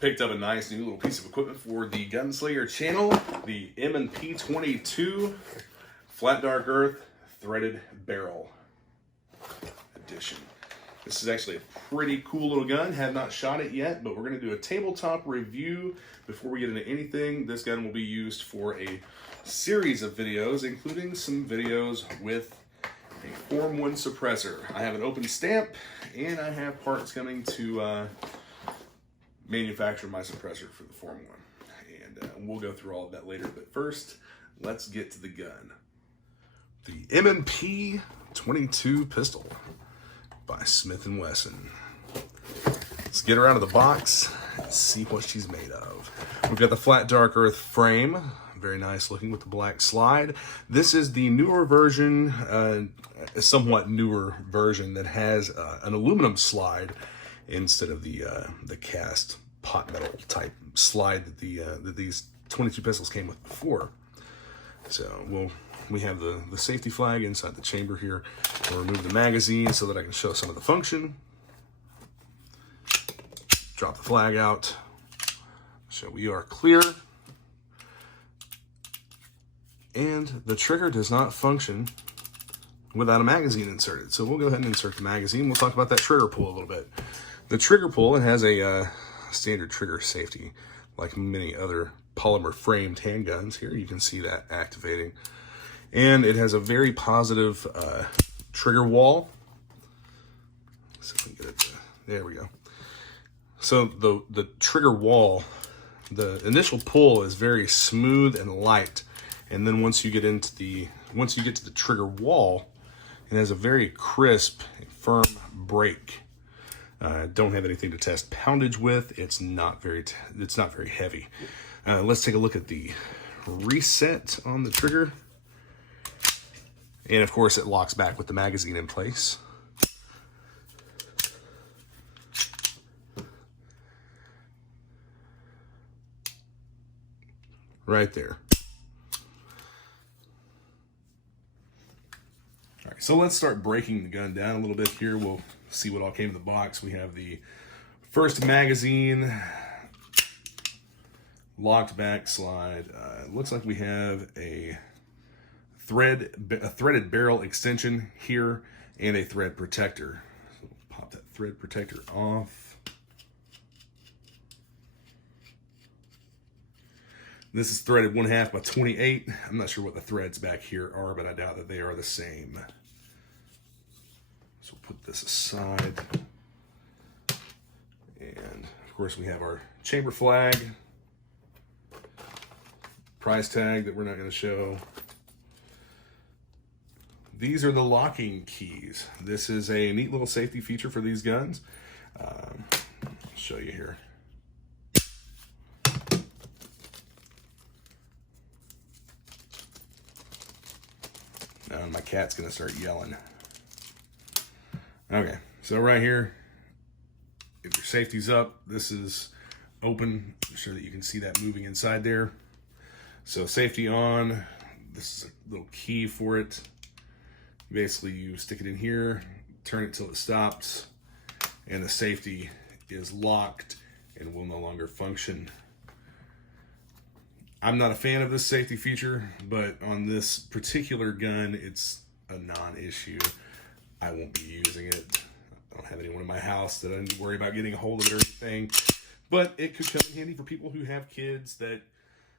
Picked up a nice new little piece of equipment for the Gunslinger channel, the M&P 22 Flat Dark Earth Threaded Barrel Edition. This is actually a pretty cool little gun. Have not shot it yet, but we're going to do a tabletop review before we get into anything. This gun will be used for a series of videos, including some videos with a Form 1 suppressor. I have an open stamp, and I have parts coming to manufacture my suppressor for the Form 1. And we'll go through all of that later, but first, let's get to the gun. The M&P 22 pistol by Smith & Wesson. Let's get her out of the box and see what she's made of. We've got the flat dark earth frame, very nice looking with the black slide. This is the newer version, a somewhat newer version that has an aluminum slide instead of the cast pot metal type slide that these 22 pistols came with before. So we have the safety flag inside the chamber here. We'll remove the magazine so that I can show some of the function. Drop the flag out. So we are clear. And the trigger does not function without a magazine inserted. So we'll go ahead and insert the magazine. We'll talk about that trigger pull a little bit. The trigger pull, it has a standard trigger safety, like many other polymer framed handguns. Here you can see that activating. And it has a very positive trigger wall. So if we get it there we go. So the trigger wall, the initial pull is very smooth and light. And then once you get to the trigger wall, it has a very crisp, firm break. Don't have anything to test poundage with. It's not very heavy. Let's take a look at the reset on the trigger. And of course it locks back with the magazine in place. Right there. All right, so let's start breaking the gun down a little bit here. We'll see what all came in the box. We have the first magazine, locked back slide. It looks like we have a threaded barrel extension here and a thread protector. So we'll pop that thread protector off. This is threaded 1/2 by 28. I'm not sure what the threads back here are, but I doubt that they are the same. So we'll put this aside. And of course we have our chamber flag, price tag that we're not going to show. These are the locking keys. This is a neat little safety feature for these guns. I'll show you here. Now my cat's gonna start yelling. Okay, so right here, if your safety's up, this is open. I'm sure that you can see that moving inside there. So safety on, this is a little key for it. Basically you stick it in here, turn it till it stops, and the safety is locked and will no longer function. I'm not a fan of this safety feature, but on this particular gun, it's a non-issue. I won't be using it. I don't have anyone in my house that I need to worry about getting a hold of it or anything, but it could come in handy for people who have kids that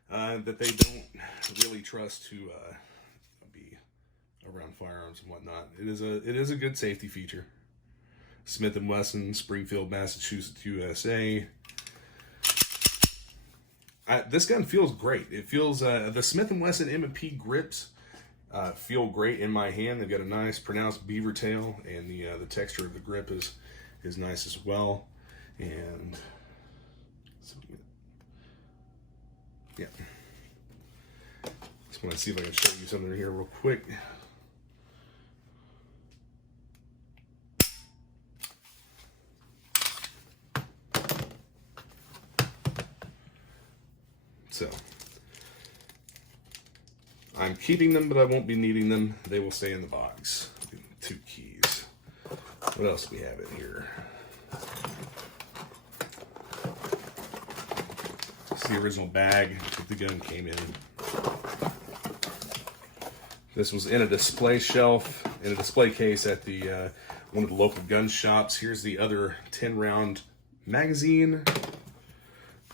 they don't really trust to be around firearms and whatnot. It is a good safety feature. Smith & Wesson, Springfield, Massachusetts, USA. This gun feels great. It feels, the Smith & Wesson M&P grips feel great in my hand. They've got a nice pronounced beaver tail, and the texture of the grip is nice as well. And so, yeah. Just want to see if I can show you something here real quick. So, I'm keeping them, but I won't be needing them. They will stay in the box. 2 keys. What else do we have in here? the original bag that the gun came in. This was in a display shelf, in a display case at the one of the local gun shops. Here's the other 10-round magazine,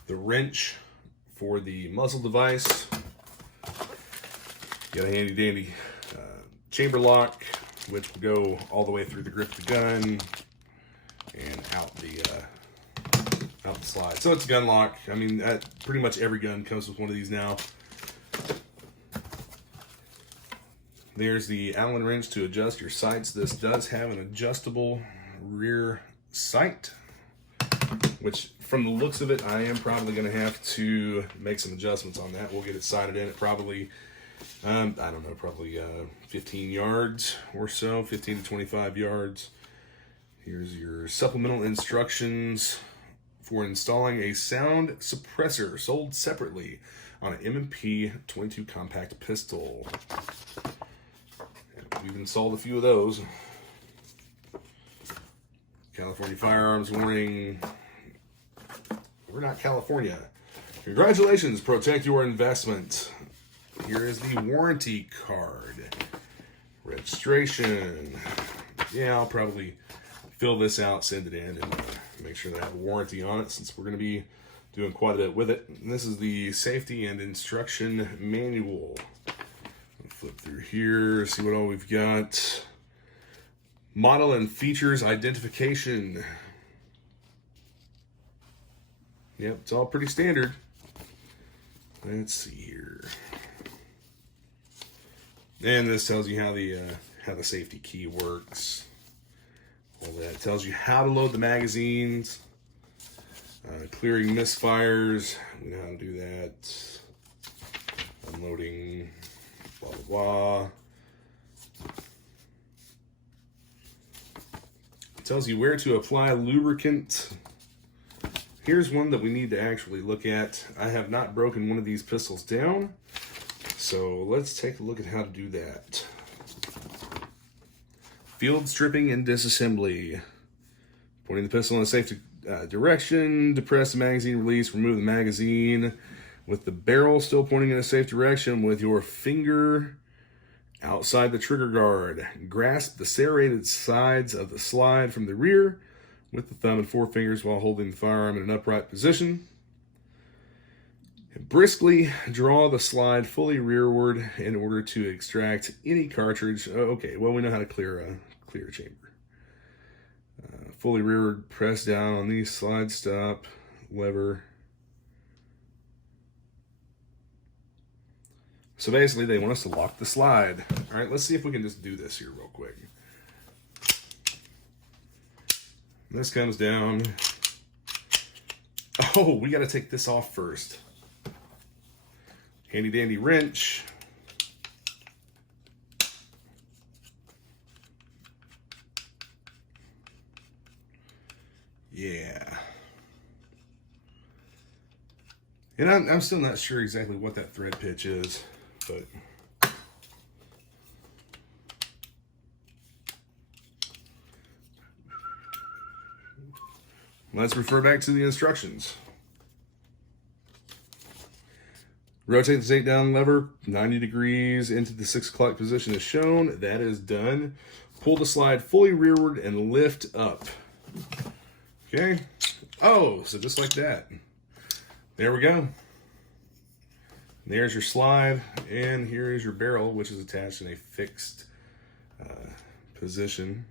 the wrench for the muzzle device. Got a handy dandy chamber lock, which will go all the way through the grip of the gun and out the slide. So it's a gun lock. I mean, pretty much every gun comes with one of these now. There's the Allen wrench to adjust your sights. This does have an adjustable rear sight, which from the looks of it, I am probably going to have to make some adjustments on that. We'll get it sighted in at probably, I don't know, probably 15 yards or so, 15 to 25 yards. Here's your supplemental instructions for installing a sound suppressor sold separately on an M&P 22 compact pistol. We've installed a few of those. California firearms warning. We're not California. Congratulations, protect your investment. Here is the warranty card. Registration. Yeah, I'll probably fill this out, send it in, and make sure that I have a warranty on it, since we're going to be doing quite a bit with it. And this is the safety and instruction manual. Flip through here, see what all we've got. Model and features identification. Yep, it's all pretty standard. Let's see here. And this tells you how the safety key works. All that. It tells you how to load the magazines. Clearing misfires. We know how to do that. Unloading. Blah, blah, blah. It tells you where to apply lubricant. Here's one that we need to actually look at. I have not broken one of these pistols down, so let's take a look at how to do that. Field stripping and disassembly. Pointing the pistol in a safe direction, depress the magazine release, remove the magazine with the barrel still pointing in a safe direction with your finger outside the trigger guard. Grasp the serrated sides of the slide from the rear with the thumb and forefingers while holding the firearm in an upright position. And briskly draw the slide fully rearward in order to extract any cartridge. Okay, well, we know how to clear a chamber. Fully rearward, press down on the slide stop lever. So basically, they want us to lock the slide. All right, let's see if we can just do this here real quick. This comes down. Oh, we got to take this off first. Handy dandy wrench. Yeah. And I'm still not sure exactly what that thread pitch is, but let's refer back to the instructions. Rotate the take down lever 90 degrees into the 6 o'clock position as shown. That is done. Pull the slide fully rearward and lift up. Okay. Oh, so just like that. There we go. There's your slide, and here is your barrel, which is attached in a fixed position.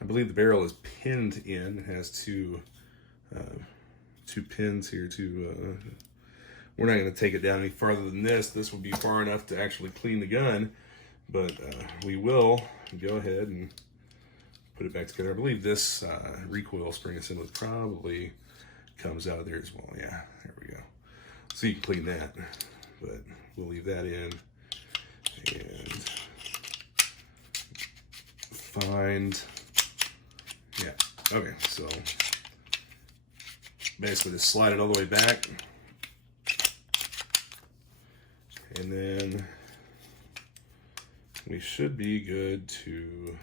I believe the barrel is pinned in. It has two pins here. We're not going to take it down any farther than this. This would be far enough to actually clean the gun, but we will go ahead and put it back together. I believe this recoil spring assembly probably comes out of there as well. Yeah, there we go. So you can clean that, but we'll leave that in and find, yeah, okay, so basically just slide it all the way back, and then we should be good to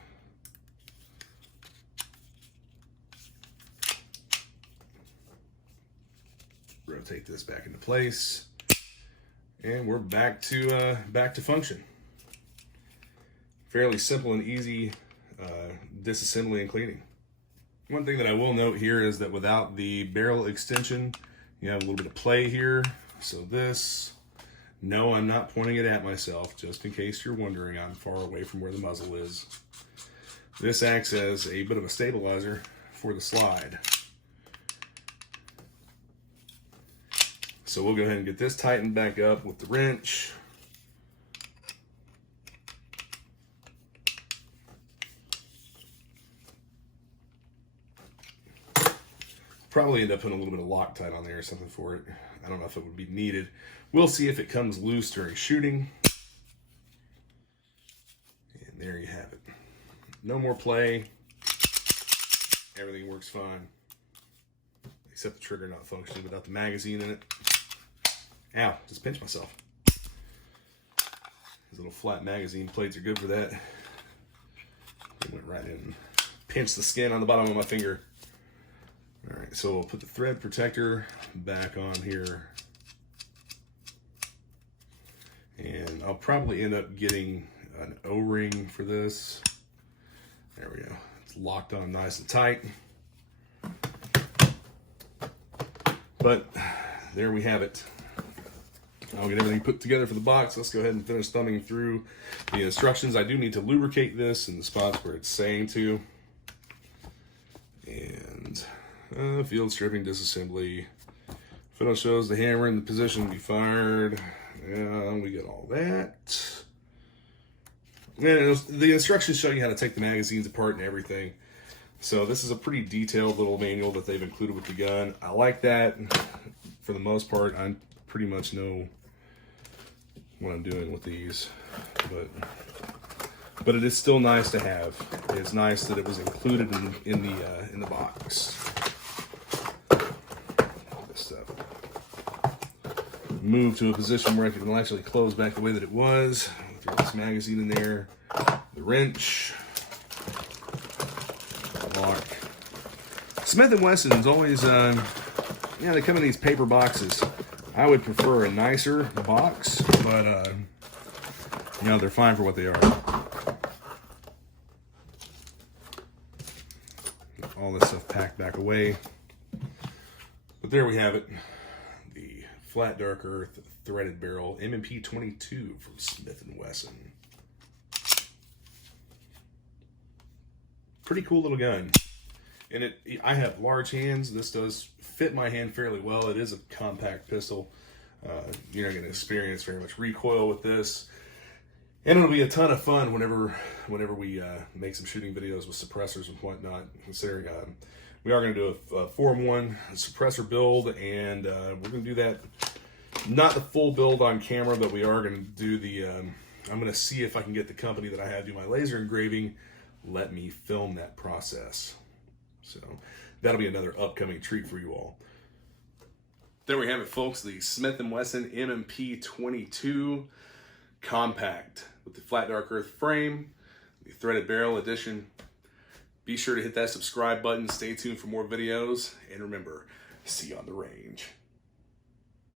rotate this back into place, and we're back to function. Fairly simple and easy disassembly and cleaning. One thing that I will note here is that without the barrel extension, you have a little bit of play here. So this, no, I'm not pointing it at myself, just in case you're wondering. I'm far away from where the muzzle is. This acts as a bit of a stabilizer for the slide. So we'll go ahead and get this tightened back up with the wrench. Probably end up putting a little bit of Loctite on there or something for it. I don't know if it would be needed. We'll see if it comes loose during shooting. And there you have it. No more play. Everything works fine. Except the trigger not functioning without the magazine in it. Ow, just pinched myself. These little flat magazine plates are good for that. They went right in and pinched the skin on the bottom of my finger. All right, so we'll put the thread protector back on here. And I'll probably end up getting an O-ring for this. There we go. It's locked on nice and tight. But there we have it. I'll get everything put together for the box. Let's go ahead and finish thumbing through the instructions. I do need to lubricate this in the spots where it's saying to. And field stripping, disassembly. Photo shows the hammer in the position to be fired. Yeah, we get all that. And the instructions show you how to take the magazines apart and everything. So this is a pretty detailed little manual that they've included with the gun. I like that. For the most part, I pretty much know what I'm doing with these. But it is still nice to have. It's nice that it was included in the box. This stuff. Move to a position where it can actually close back the way that it was. Throw this magazine in there. The wrench. Lock. Smith & Wesson's always, they come in these paper boxes. I would prefer a nicer box, but they're fine for what they are. All this stuff packed back away. But there we have it. The Flat Dark Earth Threaded Barrel M&P 22 from Smith & Wesson. Pretty cool little gun. And I have large hands. This does fit my hand fairly well. It is a compact pistol. You're not going to experience very much recoil with this. And it'll be a ton of fun whenever we make some shooting videos with suppressors and whatnot. Considering we are going to do a 4-in-1 suppressor build, and we're going to do that. Not the full build on camera, but we are going to do the. I'm going to see if I can get the company that I have do my laser engraving let me film that process. So that'll be another upcoming treat for you all. There we have it, folks. The Smith & Wesson M&P 22 compact with the Flat Dark Earth frame, the threaded barrel edition. Be sure to hit that subscribe button. Stay tuned for more videos. And remember, see you on the range.